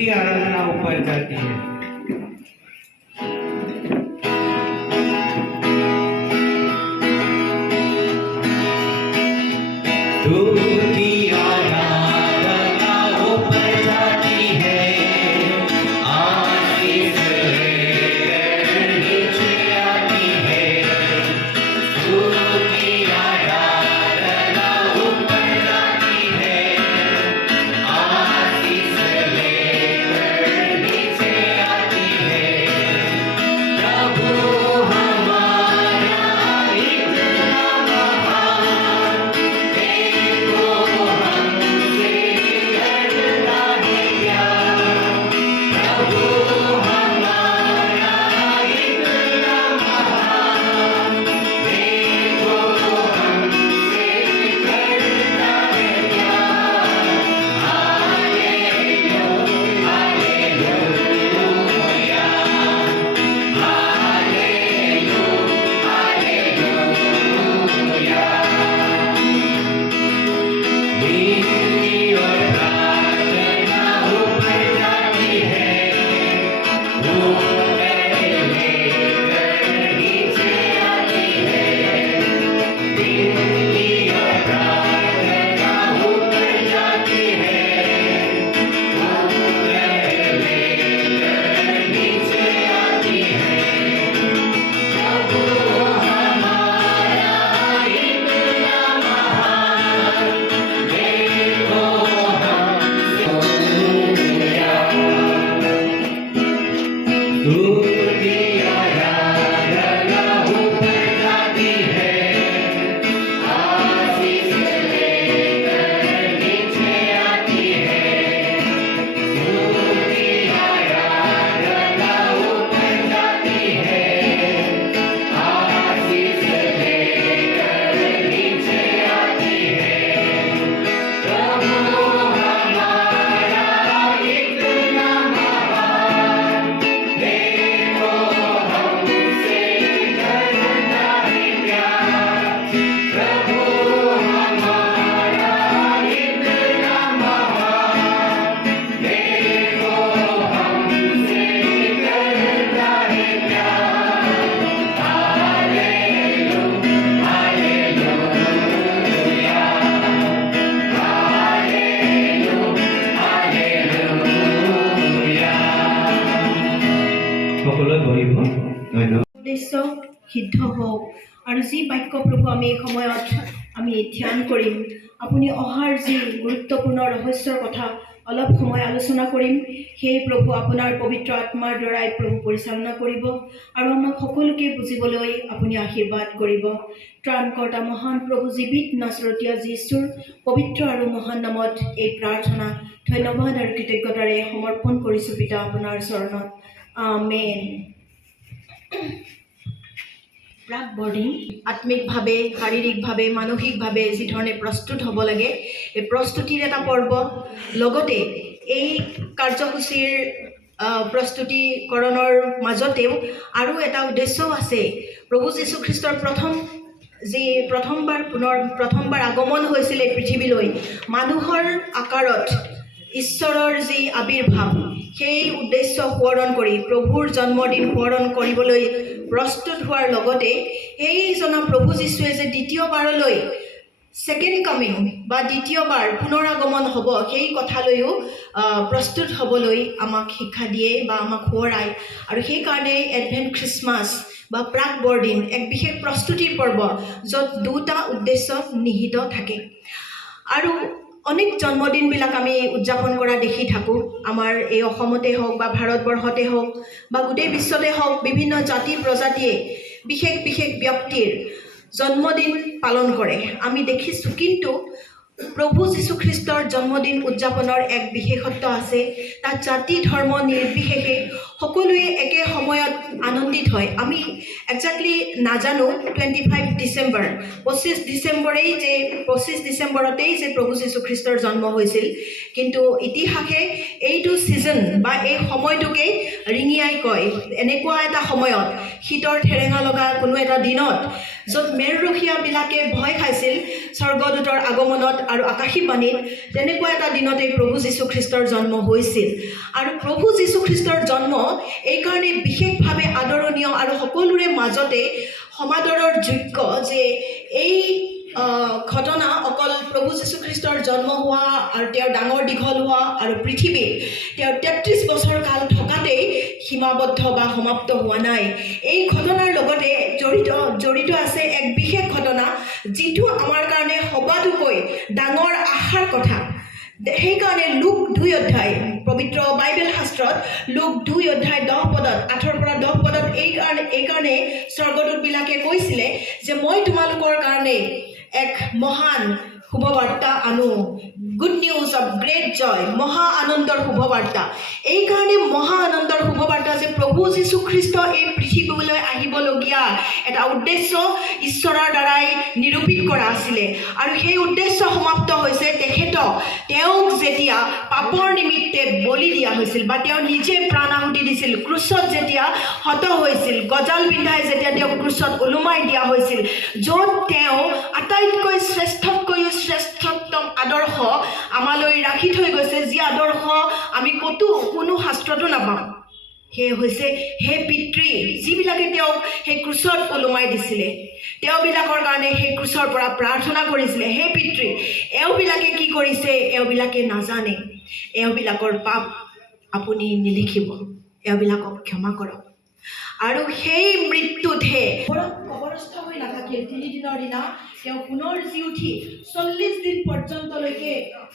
स्तुति आराधना ऊपर जाती है। উদ্দেশ্য সিদ্ধ হওক আৰু যি বাক্য প্ৰভু আমি এই সময়ত আমি ধ্যান কৰিম, আপুনি অহাৰ যি গুৰুত্বপূৰ্ণ ৰহস্যৰ কথা অলপ সময় আলোচনা কৰিম, সেই প্ৰভু আপোনাৰ পবিত্ৰ আত্মাৰ দ্বাৰাই প্ৰভু পৰিচালনা কৰিব আৰু আমাক সকলোকে বুজিবলৈ আপুনি আশীৰ্বাদ কৰিব। ত্ৰাণকৰ্তা মহান প্ৰভু জীৱিত নাচৰতীয়া যীশুৰ পবিত্ৰ আৰু মহান নামত এই প্ৰাৰ্থনা ধন্যবাদ আৰু কৃতজ্ঞতাৰে সমৰ্পণ কৰিছোঁ পিতা আপোনাৰ চৰণত। আমেন। প্ৰাক বৰ্ডিং আত্মিকভাৱে, শাৰীৰিকভাৱে, মানসিকভাৱে যি ধৰণে প্ৰস্তুত হ'ব লাগে, এই প্ৰস্তুতিৰ এটা পৰ্ব। লগতে এই কাৰ্যসূচীৰ প্ৰস্তুতিকৰণৰ মাজতেও আৰু এটা উদ্দেশ্যও আছে। প্ৰভু যীশুখ্ৰীষ্টৰ প্ৰথমবাৰ আগমন হৈছিলে পৃথিৱীলৈ মানুহৰ আকাৰত, ঈশ্বৰৰ যি আবিৰ্ভাৱ, সেই উদ্দেশ্য সোঁৱৰণ কৰি প্ৰভুৰ জন্মদিন সোঁৱৰণ কৰিবলৈ প্ৰস্তুত হোৱাৰ লগতে এই জনা প্ৰভু যীশুৱে যে দ্বিতীয়বাৰলৈ ছেকেণ্ড কামিং বা দ্বিতীয়বাৰ পুনৰ আগমন হ'ব, সেই কথালৈও প্ৰস্তুত হ'বলৈ আমাক শিক্ষা দিয়ে বা আমাক সোঁৱৰায়। আৰু সেইকাৰণে এডভেণ্ট খ্ৰীষ্টমাছ বা প্ৰাক বৰদিন এক বিশেষ প্ৰস্তুতিৰ পৰ্ব, য'ত দুটা উদ্দেশ্য নিহিত থাকে। আৰু অনেক জন্মদিনবিলাক আমি উদযাপন কৰা দেখি থাকোঁ। আমাৰ এই অসমতে হওক বা ভাৰতবৰ্ষতে হওক বা গোটেই বিশ্বতে হওক, বিভিন্ন জাতি প্ৰজাতিয়ে বিশেষ বিশেষ ব্যক্তিৰ জন্মদিন পালন কৰে আমি দেখিছোঁ। কিন্তু প্ৰভু যীশুখ্ৰীষ্টৰ জন্মদিন উদযাপনৰ এক বিশেষত্ব আছে। তাত জাতি ধৰ্ম নিৰ্বিশেষে সকলোৱে একে সময়ত আনন্দিত হয় আমি একজাক্টলি নাজানো 25 ডিচেম্বৰ 25 ডিচেম্বৰেই যে 25 ডিচেম্বৰতেই যে প্ৰভু যীশুখ্ৰীষ্টৰ জন্ম হৈছিল কিন্তু ইতিহাসে এইটো ছিজন বা এই সময়টোকেই ৰিঙিয়াই কয় এনেকুৱা এটা সময়ত শীতৰ ঠেৰেঙা লগা কোনো এটা দিনত য'ত মেৰুৰখীয়াবিলাকে ভয় খাইছিল স্বৰ্গদূতৰ আগমনত আৰু আকাশীবাণীত তেনেকুৱা এটা দিনতে প্ৰভু যীশুখ্ৰীষ্টৰ জন্ম হৈছিল আৰু প্ৰভু যীশুখ্ৰীষ্টৰ জন্ম এইকাৰণে বিশেষভাৱে আদৰণীয় আৰু সকলোৰে মাজতে সমাদৰৰ যোগ্য যে এই ঘটনা অকল প্ৰভু যীশুখ্ৰীষ্টৰ জন্ম হোৱা আৰু তেওঁৰ ডাঙৰ দীঘল হোৱা আৰু পৃথিৱীত তেওঁৰ 33 বছৰ কাল থকাতেই সীমাবদ্ধ বা সমাপ্ত হোৱা নাই এই ঘটনাৰ লগতে জড়িত আছে এক বিশেষ ঘটনা যিটো আমাৰ কাৰণে সবাতোকৈ ডাঙৰ আশাৰ কথা সেইকাৰণে লুক 2 অধ্যায় পবিত্ৰ বাইবেল শাস্ত্ৰত লুক 2 অধ্যায় 10 পদত 8 পৰা 10 পদত এইকাৰণে স্বৰ্গদূতবিলাকে কৈছিলে যে মই তোমালোকৰ কাৰণে এক মহান শুভবাৰ্তা আনো গুড নিউজ অফ গ্ৰেট জয় মহা আনন্দৰ শুভবাৰ্তা এইকাৰণে মহা আনন্দৰ শুভবাৰ্তা যে প্ৰভু যীশুখ্ৰীষ্ট এই পৃথিৱীলৈ আহিবলগীয়া এটা উদ্দেশ্য ঈশ্বৰৰ দ্বাৰাই নিৰূপিত কৰা আছিলে আৰু সেই উদ্দেশ্য সমাপ্ত হৈছে তেওঁক যেতিয়া পাপৰ নিমিত্তে বলি দিয়া হৈছিল বা তেওঁ নিজে প্ৰাণ আহুতি দিছিল ক্ৰুচত যেতিয়া হত হৈছিল গজাল পিন্ধাই যেতিয়া তেওঁক ক্ৰুচত ওলোমাই দিয়া হৈছিল য'ত তেওঁ আটাইতকৈ শ্ৰেষ্ঠতকৈও শ্ৰেষ্ঠতম আদৰ্শ আমালৈ ৰাখি থৈ গৈছে যি আদৰ্শ আমি কোনো শাস্ত্ৰতো নাপাওঁ সেয়ে হৈছে হে পিতৃ যিবিলাকে তেওঁক সেই ক্ৰুচত ওলোমাই দিছিলে তেওঁবিলাকৰ কাৰণে সেই ক্ৰুচৰ পৰা প্ৰাৰ্থনা কৰিছিলে হে পিতৃ এওঁবিলাকে কি কৰিছে এওঁবিলাকে নাজানে এওঁবিলাকৰ পাপ আপুনি নিলিখিব এওঁবিলাকক ক্ষমা কৰক আৰু সেই মৃত্যুতহে কবৰস্থ হৈ নাথাকিল 3 দিনৰ দিনা তেওঁ পুনৰ জি উঠি 40 দিন পৰ্যন্তলৈকে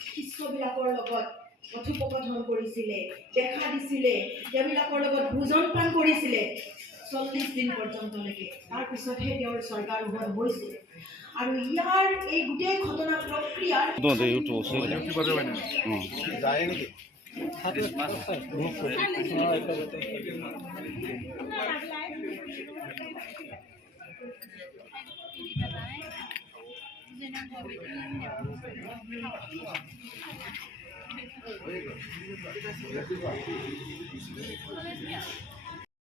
শিষ্যবিলাকৰ লগত কথোপকথন কৰিছিলে দেখা দিছিলে তেওঁবিলাকৰ লগত ভোজন পান কৰিছিলে 40 দিন পৰ্যন্তলৈকে তাৰপিছতহে তেওঁৰ স্বৰ্গাৰোহণ হৈছিল আৰু ইয়াৰ এই গোটেই ঘটনা প্ৰক্ৰিয়াৰ